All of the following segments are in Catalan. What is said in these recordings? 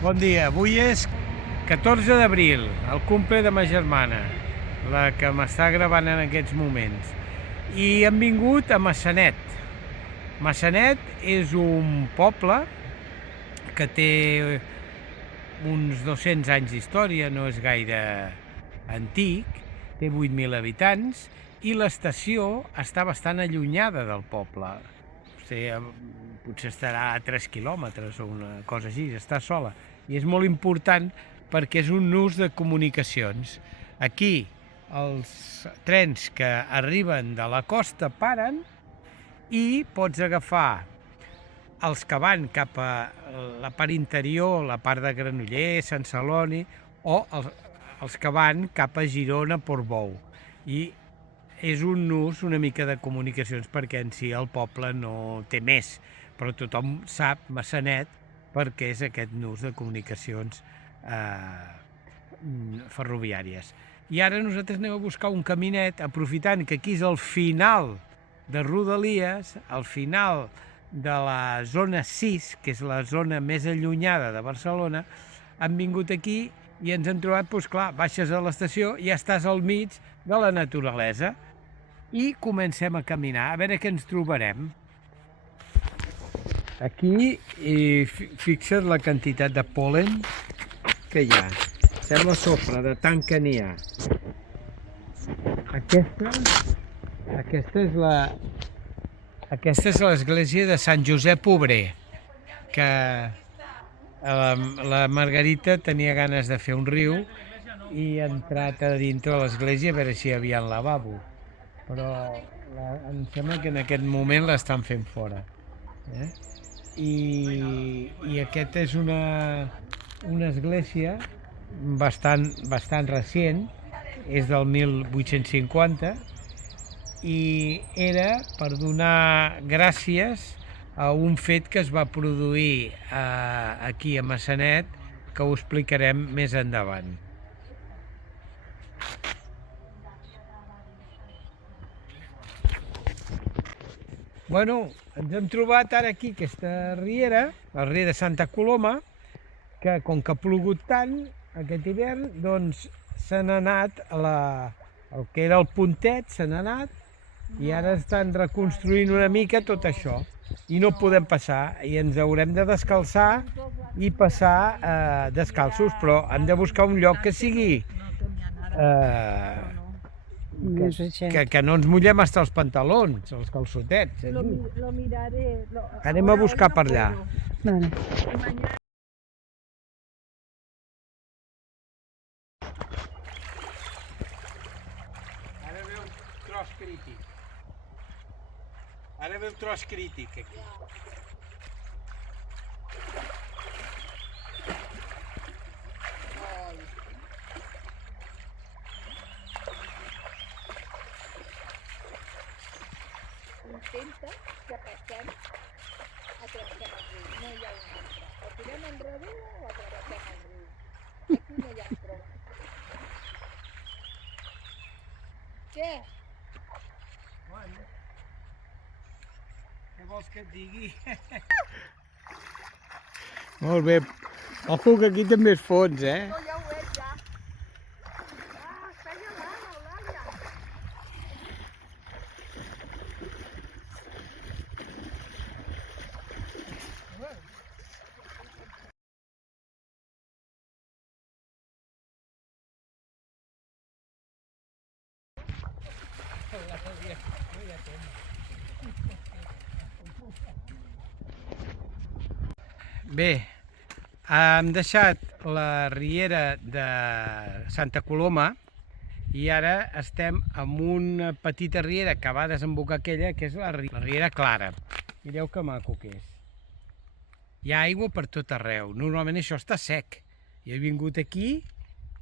Bon dia, avui és 14 d'abril, el cumple de ma germana, la que m'està gravant en aquests moments. I hem vingut a Massanet. Massanet és un poble que té uns 200 anys d'història, no és gaire antic, té 8.000 habitants i l'estació està bastant allunyada del poble. Potser estarà a 3 quilòmetres o una cosa així, està sola. I és molt important perquè és un nus de comunicacions. Aquí els trens que arriben de la costa paren i pots agafar els que van cap a la part interior, la part de Granollers, Sant Celoni, o els que van cap a Girona, Portbou. I és un nus una mica de comunicacions perquè en si el poble no té més, però tothom sap Massanet perquè és aquest nus de comunicacions ferroviàries. I ara nosaltres anem a buscar un caminet, aprofitant que aquí és el final de Rodalies, al final de la zona 6, que és la zona més allunyada de Barcelona. Hem vingut aquí i ens hem trobat, doncs clar, baixes a l'estació i ja estàs al mig de la naturalesa. I comencem a caminar, a veure què ens trobarem. Aquí, fixa't la quantitat de pol·len que hi ha. Sembla sofre de tant que n'hi ha. Aquesta és l'església de Sant Josep Obrer, que la Margarita tenia ganes de fer un riu i ha entrat a dintre de l'església a veure si hi havia el lavabo. Però em sembla que en aquest moment l'estan fent fora. I aquesta és una església bastant recent, és del 1850, i era per donar gràcies a un fet que es va produir aquí a Massanet, que ho explicarem més endavant. Bueno, ens hem trobat ara aquí aquesta riera, la riera de Santa Coloma, que com que ha plogut tant aquest hivern, doncs se n'ha anat, el que era el pontet se n'ha anat i ara estan reconstruint una mica tot això. I no podem passar, i ens haurem de descalçar i passar descalços, però hem de buscar un lloc que sigui que no ens mullem fins als pantalons, els calçotets. Lo miraré. Anem a buscar per allà. Vale. Ara ve un tros crític. Ara ve un tros crític aquí. Intenta que passem a travessar el riu. No hi ha un altre. O tirem enrere o travessem el riu. Aquí no hi ha prou. Què? Bueno, què vols que et digui? Molt bé. Ojo que aquí també és fons, No, ja ho veig, ja. Ah, està gelant, Eulàlia. Bé, hem deixat la riera de Santa Coloma i ara estem en una petita riera que va desembocar aquella, que és la riera Clara. Mireu que maco que és. Hi ha aigua per tot arreu. Normalment això està sec. Jo he vingut aquí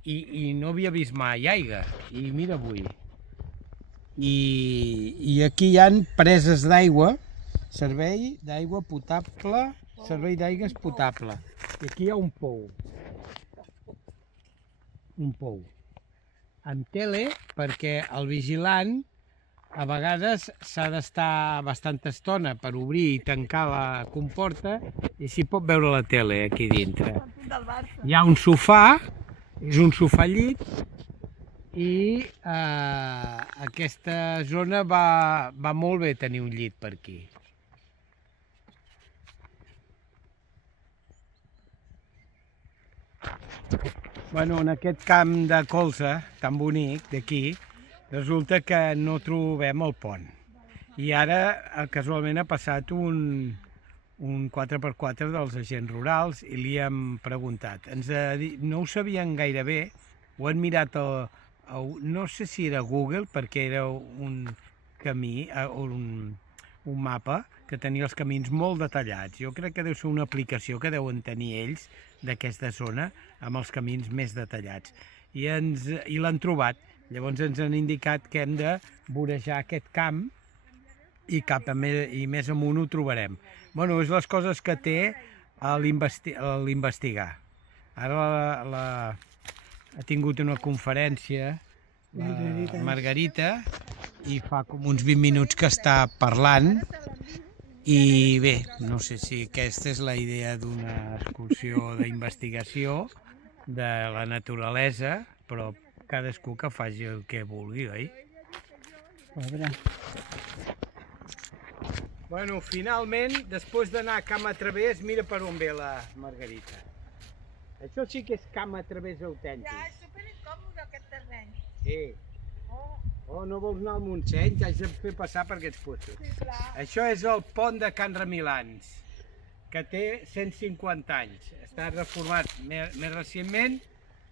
i no havia vist mai aigua. I mira avui. I aquí hi ha preses d'aigua, servei d'aigua potable, servei d'aigües potable. I aquí hi ha un pou. Un pou. Amb tele, perquè el vigilant A vegades s'ha d'estar bastanta estona per obrir i tancar la comporta i s'hi pot veure la tele aquí dintre. Hi ha un sofà, és un sofà llit i aquesta zona va molt bé tenir un llit per aquí. Bueno, en aquest camp de colza tan bonic d'aquí, resulta que no trobem el pont. I ara casualment ha passat un 4x4 dels agents rurals i li hem preguntat. No ho sabien gaire bé, ho han mirat, no sé si era Google, perquè era un camí, un mapa que tenia els camins molt detallats. Jo crec que deu ser una aplicació que deuen tenir ells d'aquesta zona amb els camins més detallats. I l'han trobat. Llavors ens han indicat que hem de vorejar aquest camp i més amunt ho trobarem. Bueno, és les coses que té l'investigar. Ara ha tingut una conferència la Margarita i fa com uns 20 minuts que està parlant i bé, no sé si aquesta és la idea d'una excursió d'investigació de la naturalesa, però cadascú que faci el que vulgui, oi? Pobre. Bueno, finalment, després d'anar a Cama Través, mira per on ve la Margarita. Això sí que és Cama Través autèntic. Ja, és superincòmode aquest terreny. Sí. Oh, no vols anar al Montseny? T'haig de fer passar per aquests puestos. Sí, clar. Això és el pont de Can Remilans, que té 150 anys. Està reformat més recentment,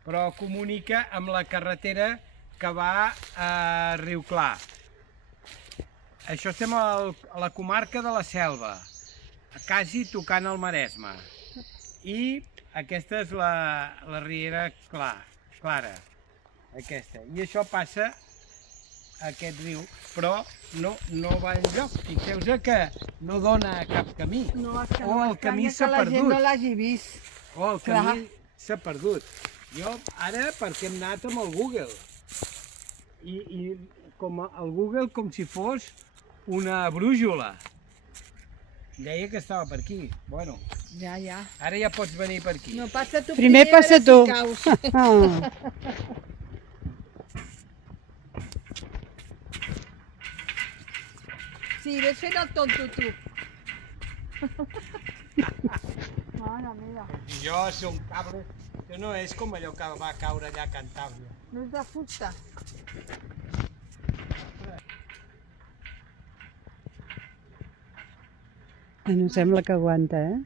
però comunica amb la carretera que va a Riu Clar. Això estem a la comarca de la Selva, quasi tocant el Maresme. I aquesta és la Riera Clara, aquesta. I això passa a aquest riu, però no va enlloc. Fixeu-vos que no dona a cap camí. No, és que O el camí s'ha que la gent perdut. no l'hagi vist. O el camí s'ha perdut. Jo ara, perquè hem anat amb el Google, i com el Google com si fos una brújula. Deia que estava per aquí. Bueno, Ja. ara ja pots venir per aquí. No, passa tu Primer a veure passa si tu. caus. Ah, Sí, ves fent el tonto, tu. Mare meva, Jo soc un cable. Això no és com allò que va caure allà a Cantàbria. no és de fusta. no sembla que aguanta, eh?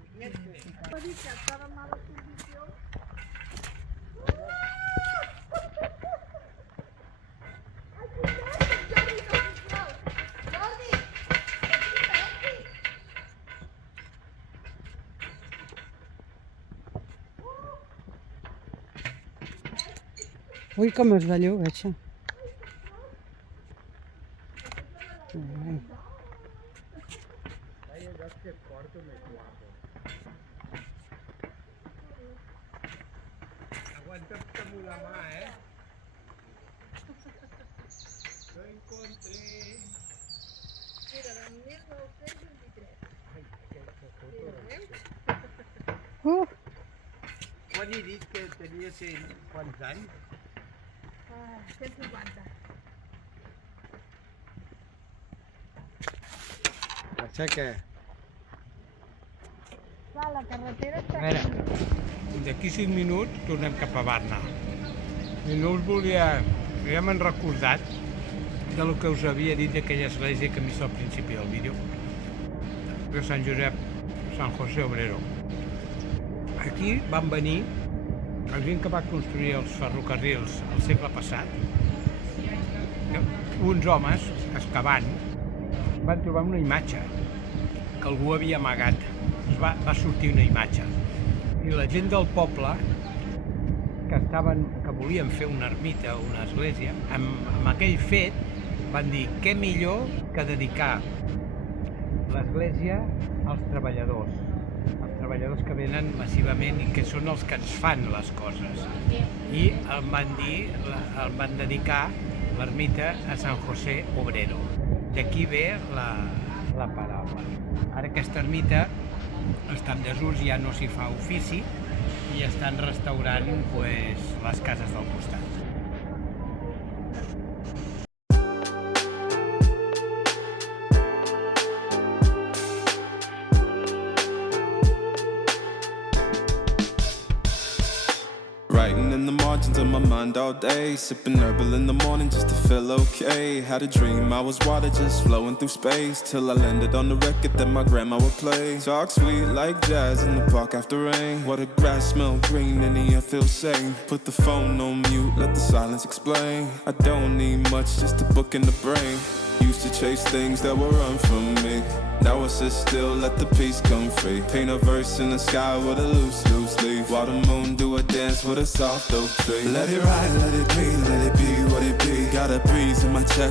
Ui, com es belluga, això. Ai. Aguanta amb la mà, Lo encontré. Mira, del 1923. Quan he dit que tenia 100 quants anys? 150. Passa que... Clar, la carretera està A veure, d'aquí 5 minuts tornem cap a Barna. I no us volia... Ja m'han recordat del que us havia dit d'aquella església que hem vist al principi del vídeo, de Sant Josep, Sant José Obrero. Aquí van venir la gent que va construir els ferrocarrils al segle passat, uns homes excavant van trobar una imatge que algú havia amagat. Va sortir una imatge i la gent del poble que volien fer una ermita o una església, amb aquell fet van dir què millor que dedicar l'església als treballadors que venen massivament i que són els que ens fan les coses. I el van dedicar l'ermita a Sant José Obrero. D'aquí ve la paraula. Ara aquesta ermita està en desús, ja no s'hi fa ofici i estan restaurant pues, les cases del costat. Writing in the margins of my mind all day, sipping herbal in the morning just to feel okay. Had a dream I was water just flowing through space, till I landed on the record that my grandma would play. Talk sweet like jazz in the park after rain. What the grass smell green and the air feels sane. Put the phone on mute, let the silence explain. I don't need much, just a book in the brain. Used to chase things that would run from me. Now I sit still, let the peace come free. Paint a verse in the sky with a loose leaf. While the moon do a dance with a soft oak tree. Let it ride, let it be what it be. Got a breeze in my chest